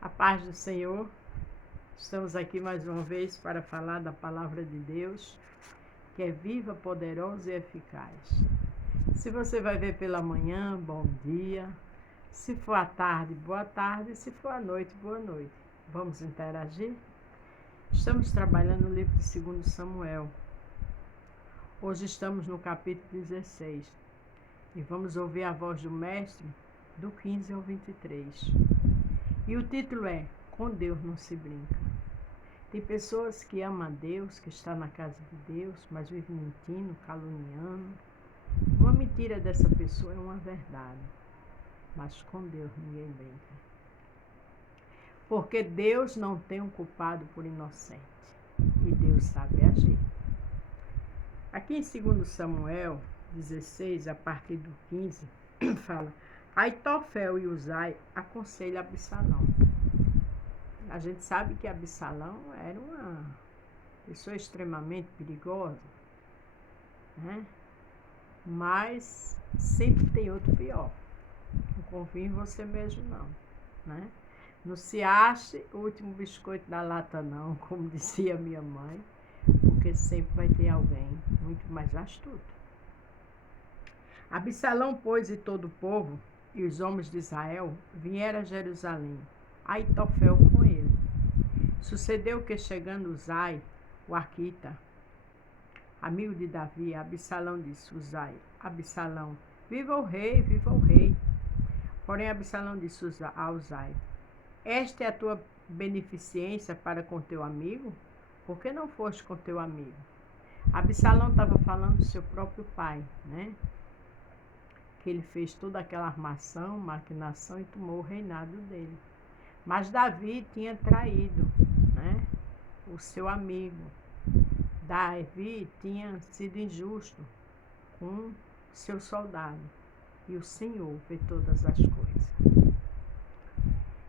A paz do Senhor, estamos aqui mais uma vez para falar da palavra de Deus, que é viva, poderosa e eficaz. Se você vai ver pela manhã, bom dia. Se for à tarde, boa tarde. Se for à noite, boa noite. Vamos interagir? Estamos trabalhando no livro de 2 Samuel. Hoje estamos no capítulo 16 e vamos ouvir a voz do mestre do 15 ao 23. E o título é Com Deus não se brinca. Tem pessoas que amam a Deus, que estão na casa de Deus, mas vivem mentindo, caluniando. Uma mentira dessa pessoa é uma verdade, mas com Deus ninguém brinca. Porque Deus não tem um culpado por inocente, e Deus sabe agir. Aqui em 2 Samuel 16, a partir do 15, fala: Aitofel e Uzai aconselham Absalão. A gente sabe que Absalão era uma pessoa extremamente perigosa, né? Mas sempre tem outro pior. Não confie em você mesmo não, né? Não se ache o último biscoito da lata não, como dizia minha mãe, porque sempre vai ter alguém muito mais astuto. Absalão, pois, e todo o povo e os homens de Israel vieram a Jerusalém, Aitofel com ele. Sucedeu que, chegando Uzai, o arquita, amigo de Davi, Absalão disse: Uzai, Absalão, viva o rei, viva o rei. Porém, Absalão disse a Uzai: esta é a tua beneficência para com teu amigo? Por que não foste com teu amigo? Absalão estava falando do seu próprio pai, né? Que ele fez toda aquela armação, maquinação e tomou o reinado dele. Mas Davi tinha traído, né, o seu amigo. Davi tinha sido injusto com seu soldado. E o Senhor vê todas as coisas.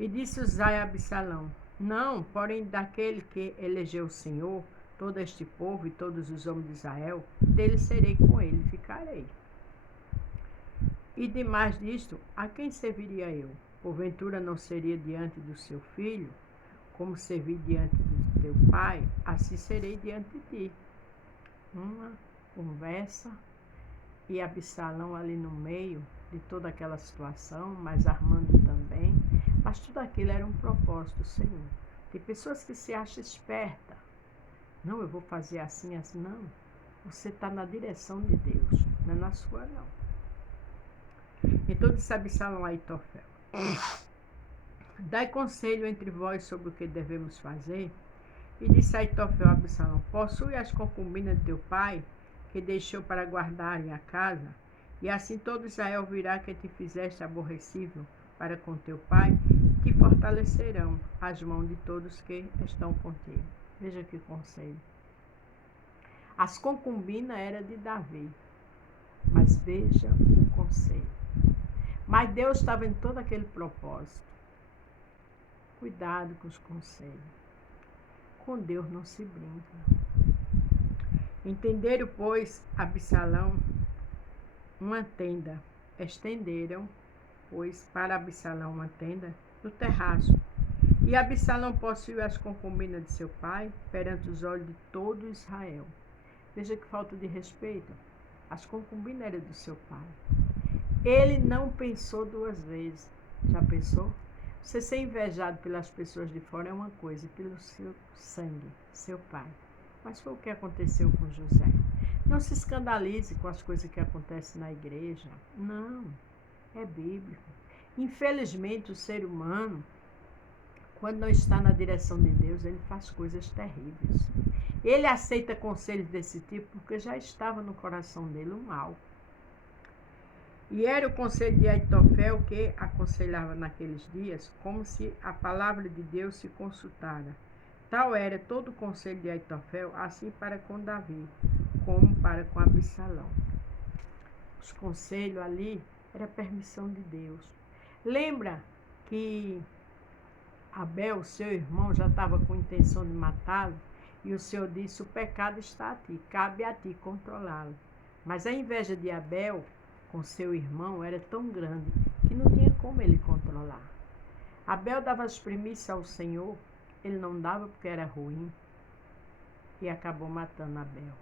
E disse Uzai a Absalão: não, porém daquele que elegeu o Senhor, todo este povo e todos os homens de Israel, dele serei com ele, ficarei. E demais disto, a quem serviria eu? Porventura não seria diante do seu filho, como servi diante do teu pai, assim serei diante de ti. Uma conversa e Absalão ali no meio de toda aquela situação, mas armando também. Mas tudo aquilo era um propósito do Senhor. Tem pessoas que se acham espertas. Não, eu vou fazer assim, assim. Não, você está na direção de Deus, não é na sua não. Então disse Absalão a Aitofel: dai conselho entre vós sobre o que devemos fazer. E disse Aitofel a Absalão: possui as concubinas de teu pai, que deixou para guardarem a casa, e assim todo Israel virá que te fizeste aborrecível para com teu pai, te fortalecerão as mãos de todos que estão contigo. Veja que conselho. As concubinas eram de Davi, mas veja o conselho. Mas Deus estava em todo aquele propósito. Cuidado com os conselhos. Com Deus não se brinca. Entenderam, pois, Absalão uma tenda. Estenderam, pois, para Absalão uma tenda no terraço. E Absalão possuiu as concubinas de seu pai perante os olhos de todo Israel. Veja que falta de respeito. As concubinas eram do seu pai. Ele não pensou duas vezes. Já pensou? Você ser invejado pelas pessoas de fora é uma coisa, pelo seu sangue, seu pai. Mas foi o que aconteceu com José. Não se escandalize com as coisas que acontecem na igreja. Não, é bíblico. Infelizmente, o ser humano, quando não está na direção de Deus, ele faz coisas terríveis. Ele aceita conselhos desse tipo porque já estava no coração dele o mal. E era o conselho de Aitofel que aconselhava naqueles dias, como se a palavra de Deus se consultara. Tal era todo o conselho de Aitofel, assim para com Davi, como para com Absalão. Os conselhos ali era permissão de Deus. Lembra que Abel, seu irmão, já estava com intenção de matá-lo, e o Senhor disse: o pecado está a ti, cabe a ti controlá-lo. Mas a inveja de Abel com seu irmão era tão grande que não tinha como ele controlar. Abel dava as primícias ao Senhor, ele não dava porque era ruim e acabou matando Abel.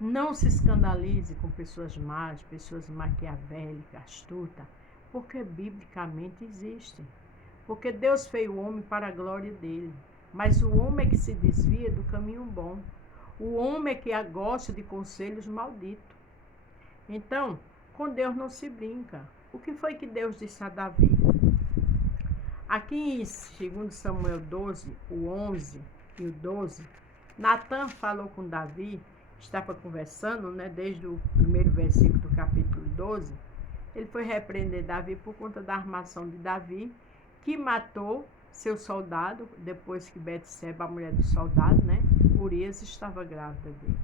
Não se escandalize com pessoas más, pessoas maquiavélicas, astutas, porque biblicamente existem. Porque Deus fez o homem para a glória dele, mas o homem é que se desvia do caminho bom. O homem é que gosta de conselhos malditos. Então, com Deus não se brinca. O que foi que Deus disse a Davi? Aqui em 2 Samuel 12, o 11 e o 12, Natan falou com Davi, estava conversando, desde o primeiro versículo do capítulo 12, ele foi repreender Davi por conta da armação de Davi, que matou seu soldado, depois que Betseba, a mulher do soldado, Urias, estava grávida dele.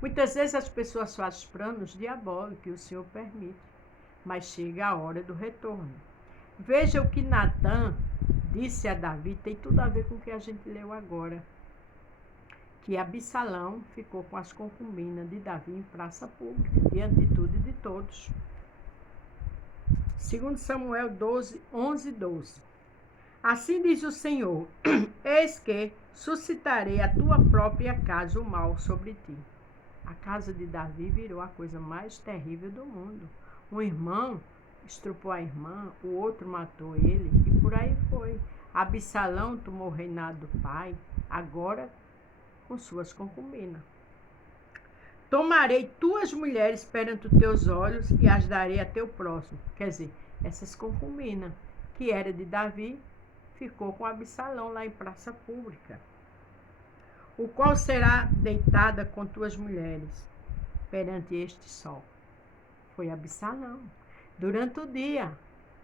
Muitas vezes as pessoas fazem planos diabólicos que o Senhor permite, mas chega a hora do retorno. Veja o que Natan disse a Davi, tem tudo a ver com o que a gente leu agora. Que Absalão ficou com as concubinas de Davi em praça pública, diante de tudo e de todos. 2 Samuel 12, 11 e 12. Assim diz o Senhor, eis que suscitarei a tua própria casa o mal sobre ti. A casa de Davi virou a coisa mais terrível do mundo. Um irmão estrupou a irmã, o outro matou ele e por aí foi. Absalão tomou o reinado do pai, agora com suas concubinas. Tomarei tuas mulheres perante os teus olhos e as darei a teu próximo. Quer dizer, essas concubinas, que era de Davi, ficou com Absalão lá em praça pública. O qual será deitada com tuas mulheres perante este sol. Foi Absalão. Durante o dia,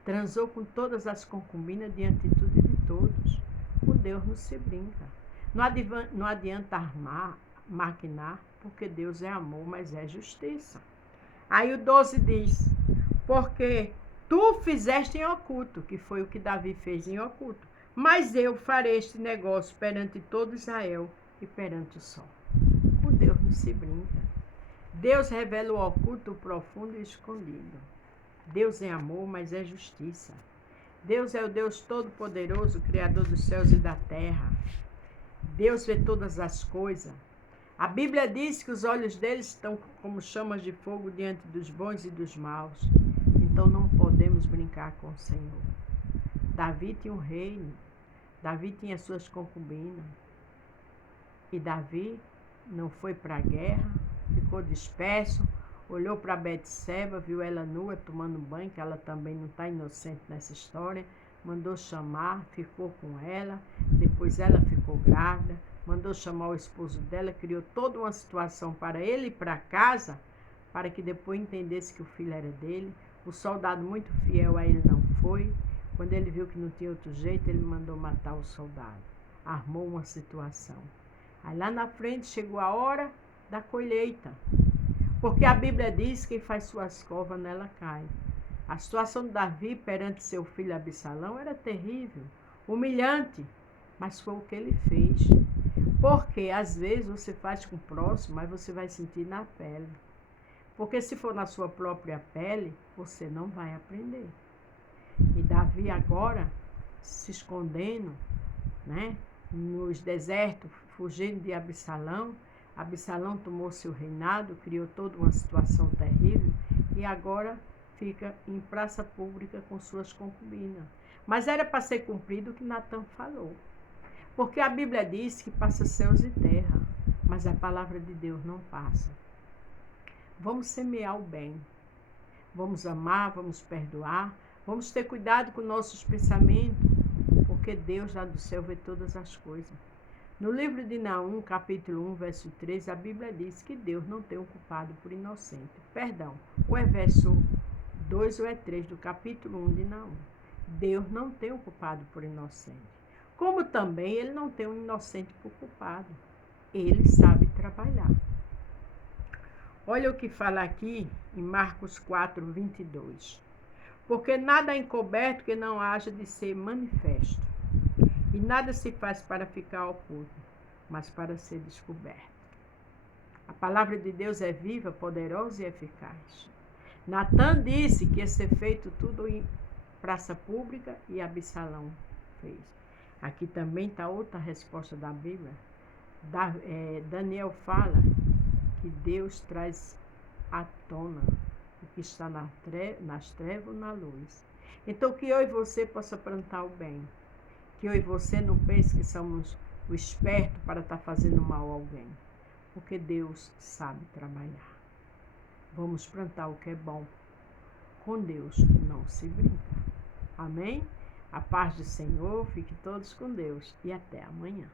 transou com todas as concubinas diante de tudo e de todos. Com Deus não se brinca. Não adianta armar, maquinar, porque Deus é amor, mas é justiça. Aí o 12 diz, porque tu fizeste em oculto, que foi o que Davi fez em oculto, mas eu farei este negócio perante todo Israel e perante o sol. Com Deus não se brinca. Deus revela o oculto, o profundo e o escondido. Deus é amor, mas é justiça. Deus é o Deus Todo-Poderoso, Criador dos céus e da terra. Deus vê todas as coisas. A Bíblia diz que os olhos deles estão como chamas de fogo diante dos bons e dos maus. Então não podemos brincar com o Senhor. Davi tinha um reino. Davi tinha suas concubinas. E Davi não foi para a guerra, ficou disperso, olhou para Betseba, viu ela nua tomando banho, que ela também não está inocente nessa história, mandou chamar, ficou com ela, depois ela ficou grávida, mandou chamar o esposo dela, criou toda uma situação para ele ir para casa, para que depois entendesse que o filho era dele. O soldado muito fiel a ele não foi. Quando ele viu que não tinha outro jeito, ele mandou matar o soldado. Armou uma situação. Aí lá na frente chegou a hora da colheita. Porque a Bíblia diz que quem faz suas covas nela cai. A situação de Davi perante seu filho Absalão era terrível, humilhante, mas foi o que ele fez. Porque às vezes você faz com o próximo, mas você vai sentir na pele. Porque se for na sua própria pele, você não vai aprender. E Davi agora, se escondendo, nos desertos, fugindo de Absalão, Absalão tomou seu reinado, criou toda uma situação terrível e agora fica em praça pública com suas concubinas. Mas era para ser cumprido o que Natan falou. Porque a Bíblia diz que passa céus e terra, mas a palavra de Deus não passa. Vamos semear o bem. Vamos amar, vamos perdoar, vamos ter cuidado com nossos pensamentos, porque Deus lá do céu vê todas as coisas. No livro de Naum, capítulo 1, verso 13, a Bíblia diz que Deus não tem um culpado por inocente. Perdão, ou é verso 2 ou é 3 do capítulo 1 de Naum. Deus não tem um culpado por inocente. Como também ele não tem um inocente por culpado. Ele sabe trabalhar. Olha o que fala aqui em Marcos 4, 22. Porque nada é encoberto que não haja de ser manifesto. E nada se faz para ficar oculto, mas para ser descoberto. A palavra de Deus é viva, poderosa e eficaz. Natan disse que ia ser feito tudo em praça pública e Absalão fez. Aqui também está outra resposta da Bíblia. Daniel fala que Deus traz à tona o que está nas trevas ou na luz. Então, que eu e você possa plantar o bem. Que eu e você não pense que somos o esperto para estar fazendo mal a alguém. Porque Deus sabe trabalhar. Vamos plantar o que é bom. Com Deus não se brinca. Amém? A paz do Senhor, fique todos com Deus e até amanhã.